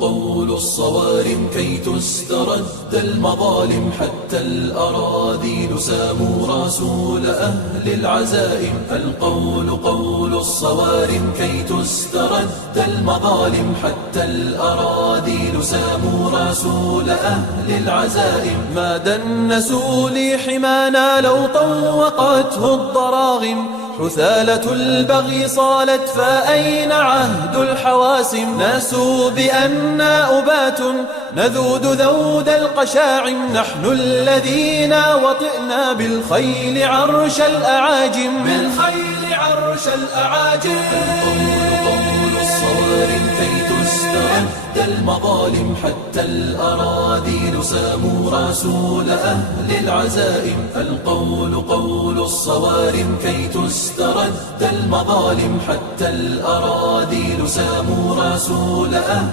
قول الصوارم كي تسترد المظالم، حتى الأراذيل ساموا رسول أهل العزائم. القول قول الصوارم كي تسترد المظالم، حتى الأراذيل ساموا رسول أهل العزائم. ما دنسوا لي حمانا لو طوقته الضراغم، حثالة البغي صالت فأين عهد الحواسم. ناسوا بأننا أبات نذود ذود القشاعم، نحن الذين وطئنا بالخيل عرش الأعاجم، بالخيل عرش الأعاجم. قول الصوارم كي تسترد المظالم، حتى الأراذيل ساموا رسول أهل العزائم. القول قول الصوارم كي تسترد المظالم، حتى الأراذيل ساموا رسول أهل